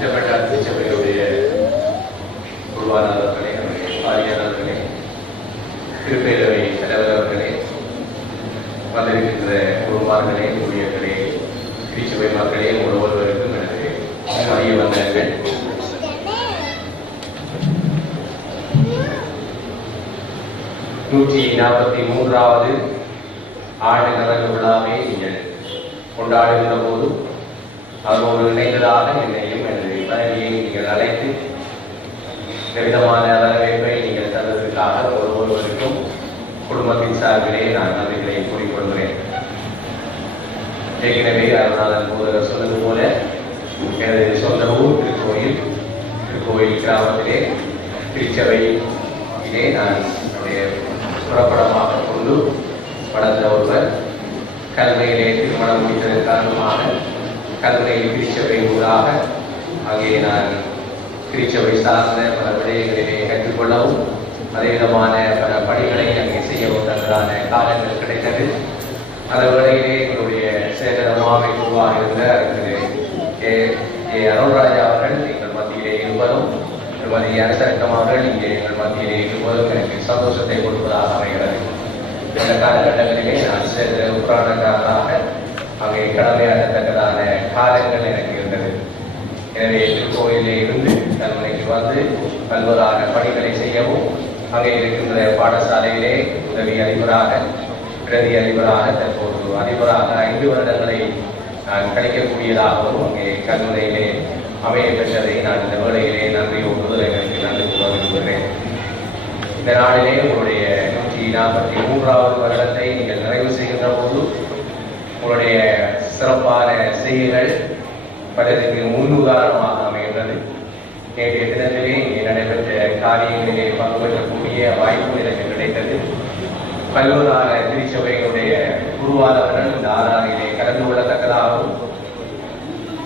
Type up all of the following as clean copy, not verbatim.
திருச்சபையுடைய குருவானவர்களே, ஆரியானவர்களே, திருப்பேரவை தலைவர் அவர்களே, வந்திருக்கின்ற குருமார்களே, ஊழியர்களே, திருச்சபை மக்களே, ஒவ்வொருவருக்கும் எனது அறிய வந்தார்கள். நூற்றி 43வது ஆண்டு நிறைவு விழாவை நீங்கள் கொண்டாடுகின்ற போது அதோடு இணைந்ததாக என்னையும் எனது மனைவியை நீங்கள் அழைத்து விதமான வரவேற்பை நீங்கள் தந்ததற்காக ஒவ்வொருவருக்கும் குடும்பத்தின் சார்பிலே நான் நன்றிகளை கூறிக்கொள்கிறேன். ஏற்கனவே அருணாதன் போதகர் சொன்னது போல எனது சொந்த ஊர் திருக்கோயில் கிராமத்திலே திருச்சபையிலே நான் என்னுடைய புறப்படமாக கொண்டு வளர்ந்த ஒருவர் கல்வியிலே திருமணம் முடித்ததன் காரணமாக கல்வியில் திருச்சபை ஊராக அங்கே நான் திருச்சபை சார்ந்த பல விடயங்களிலே கற்றுக்கொள்ளவும் அதே விதமான பல பணிகளை அங்கே செய்யவும் தந்ததான காலங்கள் கிடைத்தது. அந்த வேளையிலே எங்களுடைய சேகரமாக உருவாக இருந்த அருள்ராஜா அவர்கள் எங்கள் மத்தியிலே இருப்பதும் திருமதி அரசரக்கம் அவர்கள் இங்கே எங்கள் மத்தியிலே இருப்பதும் எனக்கு சந்தோஷத்தை கொடுப்பதாக அமைகிறது. இந்த காலகட்டங்களிலே நான் சேகர புராணக்காரராக அங்கே கடமையாற்றத்தக்கதான காலங்கள் எனக்கு இருந்தது. எனவே திருக்கோயிலே இருந்து கல்முனைக்கு வந்து பல்வேறான பணிகளை செய்யவும் அங்கே இருக்கின்ற பாடசாலையிலே உதவி அதிபராக, பிரதி அதிபராக, தற்போது அதிபராக 5 வருடங்களை நான் கிடைக்கக்கூடியதாகவும் அங்கே கல்முனையிலே அமைய பெற்றதை நான் இந்த வேளையிலே நன்றியோடு எனக்கு நன்றி கூற விரும்புகிறேன். இந்த நாளிலே உங்களுடைய 143வது வருடத்தை நீங்கள் நிறைவு செய்கின்ற போது உங்களுடைய சிறப்பான செய்திகள் பலருக்கு முன்னுதாரணமாக அமைகின்றது. நேற்றைய தினத்திலே நடைபெற்ற காரியங்களிலே பங்கு பெற்றக்கூடிய வாய்ப்பு எனக்கு கிடைத்தது. பல்வேறான திருச்சபைகளுடைய குருவானவர்கள் இந்த ஆராதனையிலே கலந்து கொள்ளத்தக்கதாகவும்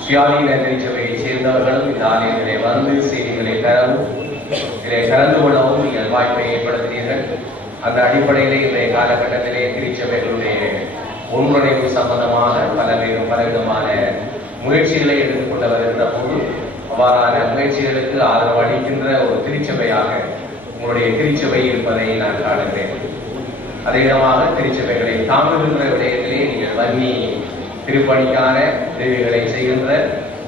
சுயாதீன திருச்சபையை சேர்ந்தவர்களும் இந்த ஆலயத்திலே வந்து செய்திகளை பெறவும் இதை கலந்து கொள்ளவும் நீங்கள் வாய்ப்பை ஏற்படுத்தினீர்கள். அந்த அடிப்படையிலே இன்றைய காலகட்டத்திலே திருச்சபைகளுடைய ஒன்றிணைவு சம்பந்தமாக பலவிதமான முயற்சிகளை எடுத்துக்கொண்டு வருகின்ற போது அவ்வாறான முயற்சிகளுக்கு ஆதரவு அளிக்கின்ற ஒரு திருச்சபையாக உங்களுடைய திருச்சபை இருப்பதை நான் காணுகிறேன். அதே விதமாக திருச்சபைகளை தாங்குகின்ற விடயத்திலே நீங்கள் வன்னி திருப்பணிக்கான உதவிகளை செய்கின்ற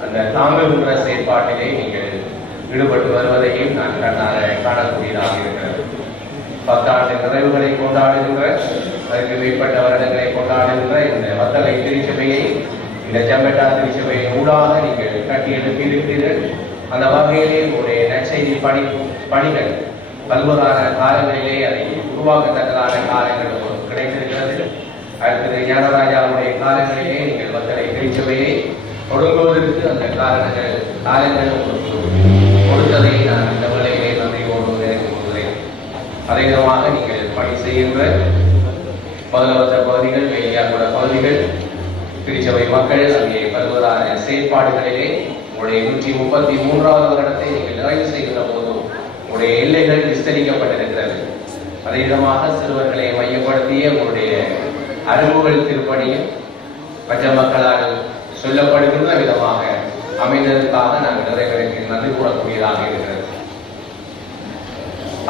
அந்த தாங்குகின்ற செயற்பாட்டிலே நீங்கள் ஈடுபட்டு வருவதையும் நான் காணக்கூடியதாக இருக்கிறது. 10 ஆண்டு நிறைவுகளை கொண்டாடுகின்ற, அதற்கு மேற்பட்ட வருடங்களை கொண்டாடுகின்ற இந்த வத்தலை திருச்சபையை இந்த ஜம்பெட்டா திருச்சபையின் ஊடாக நீங்கள் கட்டியெழுப்பி இருக்கிறீர்கள். அந்த வகையிலே உங்களுடைய நற்செய்தி பணிகள் பல்வேறான காலங்களிலே அதை உருவாக்கத்தக்கதான காலங்கள் கிடைத்திருக்கிறது. அடுத்தது ஞானராஜாவுடைய காலங்களிலே நீங்கள் வத்தலை திருச்சபையை தொடங்குவதற்கு அந்த காலங்கள் கொடுத்ததை நான் இந்த வேளையிலே நன்றியோடு கொள்கிறேன். அதே விதமாக நீங்கள் பணி செய்கின்ற முதலவத்த பகுதிகள், வெளியாகுட பகுதிகள், திருச்சபை மக்கள் அங்கே பல்வேறான செயற்பாடுகளிலே உங்களுடைய 133வது வருடத்தை நீங்கள் நிறைவு செய்கின்ற போது உங்களுடைய எல்லைகள் விஸ்தரிக்கப்பட்டிருக்கிறது. அதே விதமாக சிறுவர்களை மையப்படுத்திய உங்களுடைய அறிவுகள் திருப்பணியும் மற்ற மக்களால் சொல்லப்படுகின்ற விதமாக அமைந்ததற்காக நாங்கள் நிறைவேற்றி நன்றி கூறக்கூடியதாக இருக்கிறது.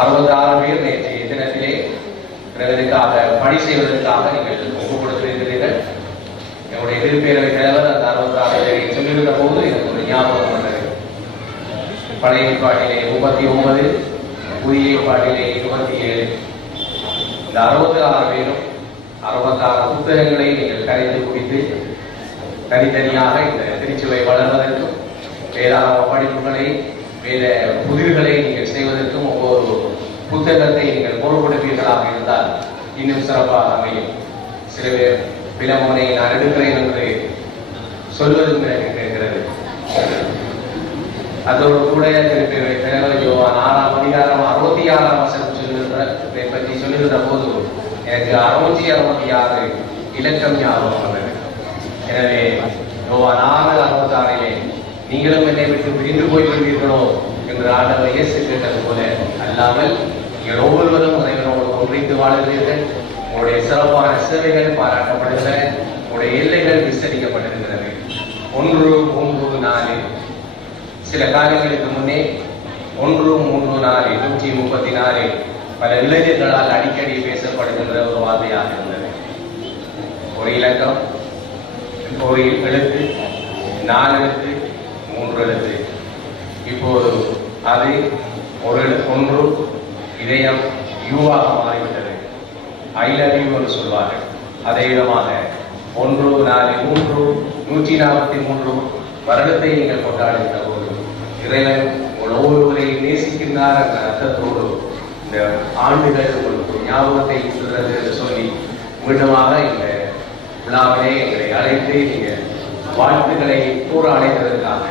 66 பேர் நேற்றைய தினத்திலே பிறருக்காக பணி செய்வதற்காக நீங்கள் ஒப்புக் கொடுத்திருக்கிறீர்கள். என்னுடைய திருப்பேரவை தலைவர் அந்த 66 பேரை சொல்லுகின்ற போது எனக்கு ஒரு ஞாபகம் வந்தது. பழைய ஏற்பாட்டிலே 39, புதிய ஏற்பாட்டிலே 27. இந்த 66 பேரும் 66 புத்தகங்களை நீங்கள் கரைத்து குடித்து தனித்தனியாக இந்த திருச்சபை வளர்வதற்கும் வேதாகம படிப்புகளை வேத புதிர்களை நீங்கள் செய்வதற்கும் ஒவ்வொரு புத்தகத்தை நீங்கள் பொருட்படுத்தீர்களாக இருந்தால் இன்னும் சிறப்பாக அமையும். சில பேர் பிலமோனை நான் எடுக்கிறேன் என்று சொல்வதும் எனக்கு கேட்கிறது. அதோடு கூட திருப்பேரவை தலைவர் யோவான் 6ஆம் அதிகாரம் 66ஆம் வசனம் சொல்லுகின்ற பற்றி சொல்லுகின்ற போது எனக்கு 666 இலக்கம் ஞாபகம் வந்தது. எனவே யோவான் 6:66 நீங்களும் என்னை விட்டு பிரிந்து போய்விடுவீர்களோ என்று ஆண்டவர் இயேசு கேட்டது போல அல்லாமல் நீங்கள் ஒவ்வொருவரும் இறைவனோடு ஒன்றித்து வாழுகிறீர்கள். உங்களுடைய சிறப்பான சேவைகள் பாராட்டப்படுகின்றன. உங்களுடைய எல்லைகள் விஸ்தரிக்கப்பட்டிருக்கிறது. 1:3:4 சில காலங்களுக்கு முன்னே 134 134 பல இளைஞர்களால் அடிக்கடி பேசப்படுகின்ற ஒரு வார்த்தையாக இருந்தது. ஒரு இலக்கம், ஒரு எழுத்து, 4 எழுத்து, 3 எழுத்து. இப்போது அது ஒன்று இதயம் யூவாக மாறிவிட்டது. ஐ லவ் யூ என்று சொல்வார்கள். அதே விதமாக 1 4 3 143 வருடத்தை நீங்கள் கொண்டாடுகின்ற போது இறைவன் ஒவ்வொருவரையும் நேசிக்கின்றார் என்ற அர்த்தத்தோடு இந்த ஆண்டுகள் உங்களுக்கு ஞாபகத்தை சொல்றது என்று சொல்லி மீண்டுமாக இந்த விழாவிலே எங்களை அழைத்து நீங்கள் வாழ்த்துக்களை கூற அழைத்ததற்காக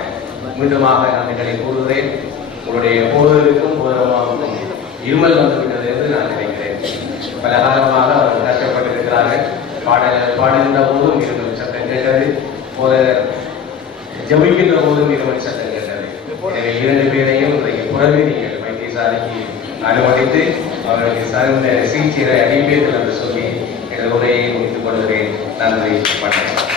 மீண்டுமாக நன்றிகளை கூறுகிறேன். உங்களுடைய போதலுக்கும் போதமாகவும் இருமல் வந்துவிட்டது என்று நான் நினைக்கிறேன். பல காலமாக அவர்கள் கஷ்டப்பட்டிருக்கிறார்கள். பாடுகின்ற போதும் இருமல் சத்தம் கேட்டது, ஜபிக்கின்ற போதும் இருமல் சத்தம் கேட்டது. எனவே 2 பேரையும் இன்றைக்கு புறவே நீங்கள் வைத்தியசாலைக்கு அனுமதித்து அவர்களுக்கு சிறந்த சிகிச்சையை அடிப்பேர்கள் என்று சொல்லி எனது உரையை முடித்துக் கொள்கிறேன். நன்றி, வணக்கம்.